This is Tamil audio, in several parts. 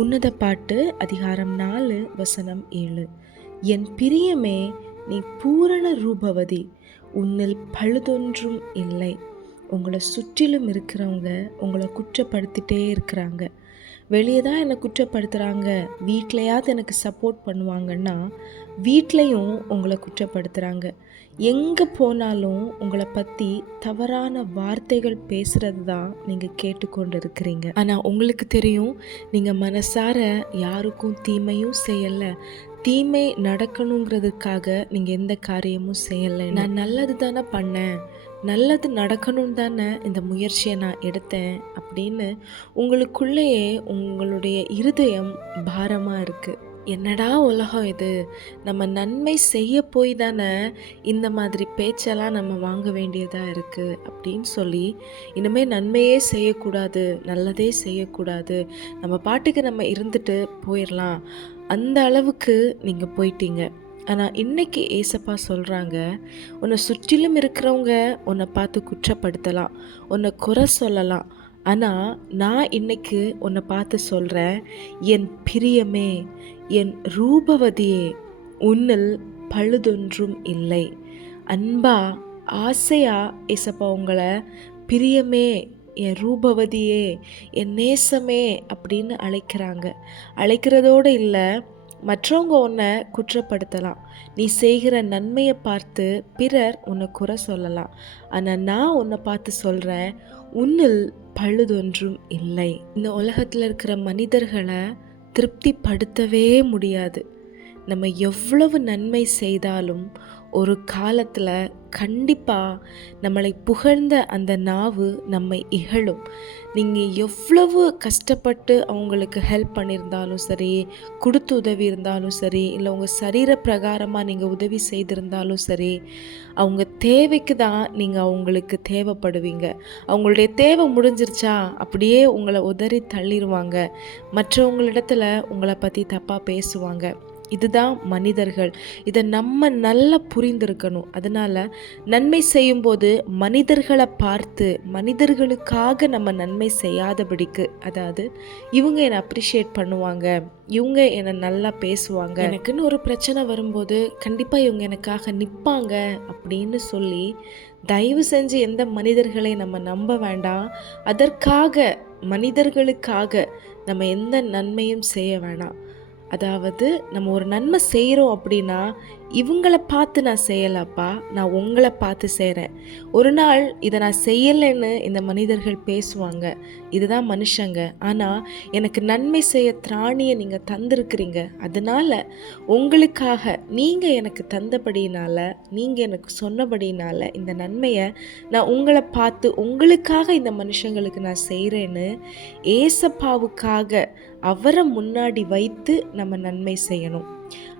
உன்னத பாட்டு அதிகாரம் நாலு வசனம் ஏழு. என் பிரியமே நீ பூரண ரூபவதி உன்னில் பழுதொன்றும் இல்லை. உங்களை சுற்றிலும் இருக்கிறவங்க உங்களை குற்றப்படுத்திட்டே இருக்கிறாங்க. வெளியே தான் என்னை குற்றப்படுத்துகிறாங்க வீட்லையாவது எனக்கு சப்போர்ட் பண்ணுவாங்கன்னா வீட்லேயும் உங்களை குற்றப்படுத்துகிறாங்க எங்கே போனாலும் உங்களை பற்றி தவறான வார்த்தைகள் பேசுகிறது தான் நீங்கள் கேட்டுக்கொண்டு இருக்கிறீங்க ஆனால் உங்களுக்கு தெரியும் நீங்கள் மனசார யாருக்கும் தீமையும் செய்யலை. தீமை நடக்கணுங்கிறதுக்காக நீங்கள் எந்த காரியமும் செய்யலை நான் நல்லது தானே பண்ணேன். நல்லது நடக்கணும் தானே இந்த முயற்சியை நான் எடுத்தேன் அப்படின்னு உங்களுக்குள்ளேயே உங்களுடைய இருதயம் பாரமாக இருக்குது என்னடா உலகம் இது? நம்ம நன்மை செய்ய போய் தானே இந்த மாதிரி பேச்செல்லாம் நம்ம வாங்க வேண்டியதாக இருக்குது அப்படின்னு சொல்லி இனிமேல் நன்மையே செய்யக்கூடாது நல்லதே செய்யக்கூடாது நம்ம பாட்டுக்கு நம்ம இருந்துட்டு போயிடலாம். அந்த அளவுக்கு நீங்கள் போயிட்டீங்க. ஆனால் இன்னைக்கு ஏசப்பா சொல்கிறாங்க உன்னை சுற்றிலும் இருக்கிறவங்க உன்னை பார்த்து குற்றப்படுத்தலாம் உன்னை குறை சொல்லலாம். ஆனால் நான் இன்னைக்கு உன்னை பார்த்து சொல்கிறேன் என் பிரியமே என் ரூபவதியே உன்னில் பழுதொன்றும் இல்லை. அன்பா ஆசையா ஏசப்பா உங்களை பிரியமே என் ரூபவதியே என் நேசமே அப்படின்னு அழைக்கிறாங்க. அழைக்கிறதோடு இல்லை மற்றவங்க உன்னை குற்றப்படுத்தலாம். நீ செய்கிற நன்மையை பார்த்து பிறர் உன்னை குறை சொல்லலாம். ஆனால் நான் உன்னை பார்த்து சொல்கிறேன் உன்னில் பழுதொன்றும் இல்லை. இந்த உலகத்தில் இருக்கிற மனிதர்களை திருப்திப்படுத்தவே முடியாது. நம்ம எவ்வளவு நன்மை செய்தாலும் ஒரு காலத்தில் கண்டிப்பாக நம்மளை புகழ்ந்த அந்த நாவு நம்மை இகழும். நீங்கள் எவ்வளவு கஷ்டப்பட்டு அவங்களுக்கு ஹெல்ப் பண்ணியிருந்தாலும் சரி கொடுத்து உதவி இருந்தாலும் சரி இல்லை உங்கள் சரீர பிரகாரமாக நீங்கள் உதவி செய்திருந்தாலும் சரி அவங்க தேவைக்கு தான் நீங்கள் அவங்களுக்கு தேவைப்படுவீங்க. அவங்களுடைய தேவை முடிஞ்சிருச்சா அப்படியே உங்களை உதறி தள்ளிடுவாங்க மற்றவங்களிடத்துல உங்களை பற்றி தப்பாக பேசுவாங்க. இதுதான் மனிதர்கள். இதை நம்ம நல்லா புரிந்திருக்கணும். அதனால் நன்மை செய்யும்போது மனிதர்களை பார்த்து மனிதர்களுக்காக நம்ம நன்மை செய்யாதபடிக்கு அதாவது இவங்க என்னை அப்ரிஷியேட் பண்ணுவாங்க இவங்க என்னை நல்லா பேசுவாங்க. எனக்குன்னு ஒரு பிரச்சனை வரும்போது கண்டிப்பாக இவங்க எனக்காக நிற்பாங்க அப்படின்னு சொல்லி தயவு செஞ்சு எந்த மனிதர்களை நம்ம நம்ப வேண்டாம். அதற்காக மனிதர்களுக்காக நம்ம எந்த நன்மையும் செய்ய வேணாம். அதாவது நம்ம ஒரு நன்மை செய்கிறோம் அப்படின்னா இவங்கள பார்த்து நான் செய்யலப்பா நான் உங்களை பார்த்து செய்கிறேன் ஒரு நாள் இதை நான் செய்யலைன்னு இந்த மனிதர்கள் பேசுவாங்க. இதுதான் மனுஷங்க. ஆனால் எனக்கு நன்மை செய்ய திராணியை நீங்கள் தந்திருக்கிறீங்க. அதனால் உங்களுக்காக நீங்கள் எனக்கு தந்தபடினால் நீங்கள் எனக்கு சொன்னபடினால் இந்த நன்மையை நான் உங்களை பார்த்து உங்களுக்காக இந்த மனுஷங்களுக்கு நான் செய்கிறேன்னு ஏசப்பாவுக்காக அவரை முன்னாடி வைத்து நம்ம நன்மை செய்யணும்.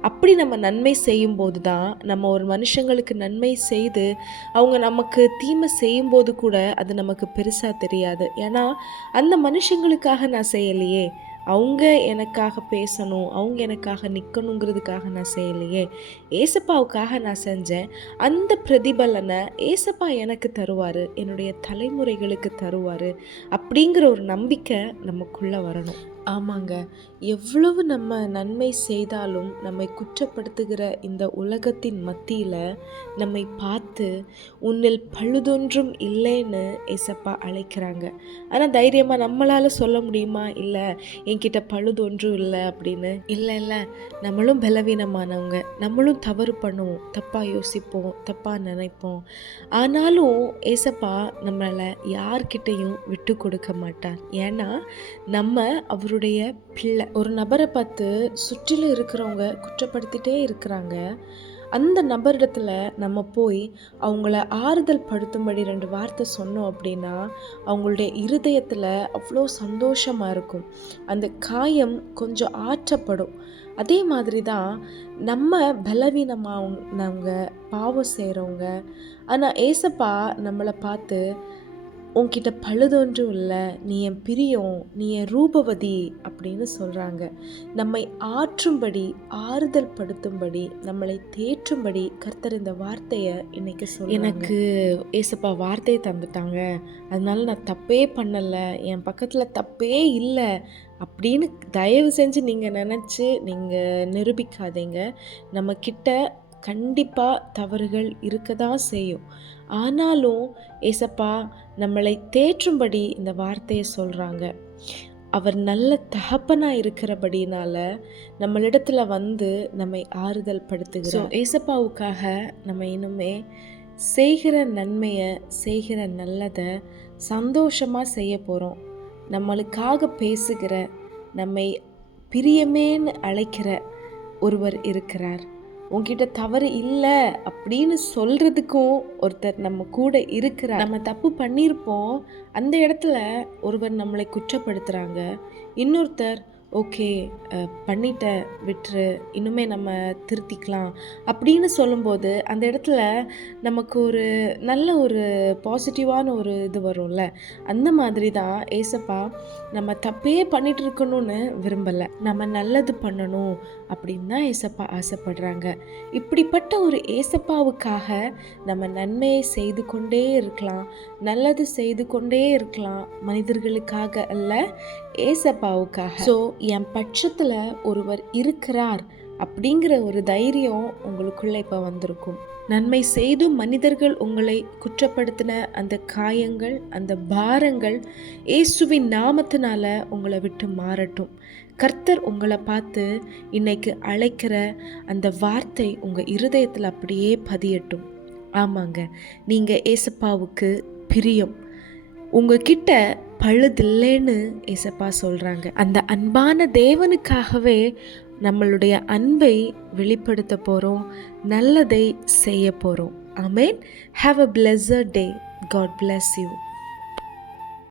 அப்படி நம்ம நன்மை செய்யும்போது தான் நம்ம ஒரு மனுஷங்களுக்கு நன்மை செய்து அவங்க நமக்கு தீமை செய்யும்போது கூட அது நமக்கு பெருசாக தெரியாது. ஏன்னா அந்த மனுஷங்களுக்காக நான் செய்யலையே. அவங்க எனக்காக பேசணும் அவங்க எனக்காக நிற்கணுங்கிறதுக்காக நான் செய்யலையே. ஏசப்பாவுக்காக நான் செஞ்சேன். அந்த பிரதிபலனை ஏசப்பா எனக்கு தருவார். என்னுடைய தலைமுறைகளுக்கு தருவார். அப்படிங்கிற ஒரு நம்பிக்கை நமக்குள்ளே வரணும். ஆமாங்க. எவ்வளவு நம்ம நன்மை செய்தாலும் நம்மை குற்றப்படுத்துகிற இந்த உலகத்தின் மத்தியில் நம்மை பார்த்து உன்னில் பழுதொன்றும் இல்லைன்னு ஏசப்பா அழைக்கிறாங்க. ஆனால் தைரியமாக நம்மளால் சொல்ல முடியுமா? இல்லை என்கிட்ட பழுதொன்றும் இல்லை அப்படின்னு? இல்லை இல்லை. நம்மளும் பலவீனமானவங்க. நம்மளும் தவறு பண்ணுவோம். தப்பாக யோசிப்போம். தப்பாக நினைப்போம். ஆனாலும் ஏசப்பா நம்மளை யார்கிட்டையும் விட்டு கொடுக்க மாட்டார். ஏன்னா நம்ம அவருடைய பிள்ளை ஒரு நபரை பார்த்து சுற்றிலும் இருக்கிறவங்க குற்றப்படுத்திட்டே இருக்கிறாங்க. அந்த நபரிடத்துல நம்ம போய் அவங்கள ஆறுதல் படுத்தும்படி ரெண்டு வார்த்தை சொன்னோம் அப்படின்னா அவங்களுடைய இருதயத்தில் அவ்வளோ சந்தோஷமாக இருக்கும். அந்த காயம் கொஞ்சம் ஆற்றப்படும். அதே மாதிரி தான் நம்ம பலவீனமானவங்க பாவம் செய்கிறவங்க ஆனால் ஏசப்பா நம்மளை பார்த்து உன்கிட்ட பழுதொன்றும் இல்லை நீ என் பிரியம் நீ என் ரூபவதி அப்படின்னு சொல்கிறாங்க நம்மை ஆற்றும்படி ஆறுதல் படுத்தும்படி நம்மளை தேற்றும்படி கர்த்தர் இந்த வார்த்தையை இன்னைக்கு சொல் எனக்கு ஏசப்பா வார்த்தையை தந்துட்டாங்க. அதனால நான் தப்பே பண்ணலை என் பக்கத்தில் தப்பே இல்லை அப்படின்னு தயவு செஞ்சு நீங்கள் நினச்சி நீங்கள் நிரூபிக்காதீங்க. நம்மக்கிட்ட கண்டிப்பாக தவறுகள் இருக்க தான் செய்யும். ஆனாலும் ஏசப்பா நம்மளை தேற்றும்படி இந்த வார்த்தையை சொல்கிறாங்க அவர் நல்ல தகப்பனாக இருக்கிறபடினால நம்மளிடத்துல வந்து நம்மை ஆறுதல் படுத்துகிறோம் ஏசப்பாவுக்காக நம்ம இன்னுமே செய்கிற நன்மையை செய்கிற நல்லதை சந்தோஷமாக செய்ய போகிறோம் நம்மளுக்காக பேசுகிற நம்மை பிரியமேன்னு அழைக்கிற ஒருவர் இருக்கிறார். உங்ககிட்ட தவறு இல்லை அப்படின்னு சொல்கிறதுக்கும் ஒருத்தர் நம்ம கூட இருக்கிறார். நம்ம தப்பு பண்ணியிருப்போம். அந்த இடத்துல ஒருவர் நம்மளை குற்றப்படுத்துகிறாங்க இன்னொருத்தர் ஓகே பண்ணிட்ட விட்டுரு இன்னுமே நம்ம திருத்திக்கலாம் அப்படின்னு சொல்லும்போது அந்த இடத்துல நமக்கு ஒரு நல்ல ஒரு பாசிட்டிவான ஒரு இது வரும்ல. அந்த மாதிரி தான் ஏசப்பா நம்ம தப்பே பண்ணிட்டு இருக்கணும்னு விரும்பலை. நம்ம நல்லது பண்ணணும் அப்படின்னு தான் ஏசப்பா ஆசைப்படுறாங்க. இப்படிப்பட்ட ஒரு ஏசப்பாவுக்காக நம்ம நன்மையை செய்து கொண்டே இருக்கலாம் நல்லது செய்து கொண்டே இருக்கலாம் மனிதர்களுக்காக அல்ல ஏசப்பாவுக்காக. ஸோ என் பட்சத்தில் ஒருவர் இருக்கிறார் அப்படிங்கிற ஒரு தைரியம் உங்களுக்குள்ளே இப்போ வந்திருக்கும். நன்மை செய்தும் மனிதர்கள் உங்களை குற்றப்படுத்தின அந்த காயங்கள் அந்த பாரங்கள் இயேசுவின் நாமத்தினால உங்களை விட்டு மாறட்டும். கர்த்தர் உங்களை பார்த்து இன்னைக்கு அழைக்கிற அந்த வார்த்தை உங்கள் இருதயத்தில் அப்படியே பதியட்டும். ஆமாங்க. நீங்கள் ஏசப்பாவுக்கு பிரியம். உங்ககிட்ட பழுதில்லைன்னு ஏசப்பா சொல்கிறாங்க அந்த அன்பான தேவனுக்காகவே நம்மளுடைய அன்பை வெளிப்படுத்த போகிறோம் நல்லதை செய்ய போகிறோம் amen have a pleasure day God bless you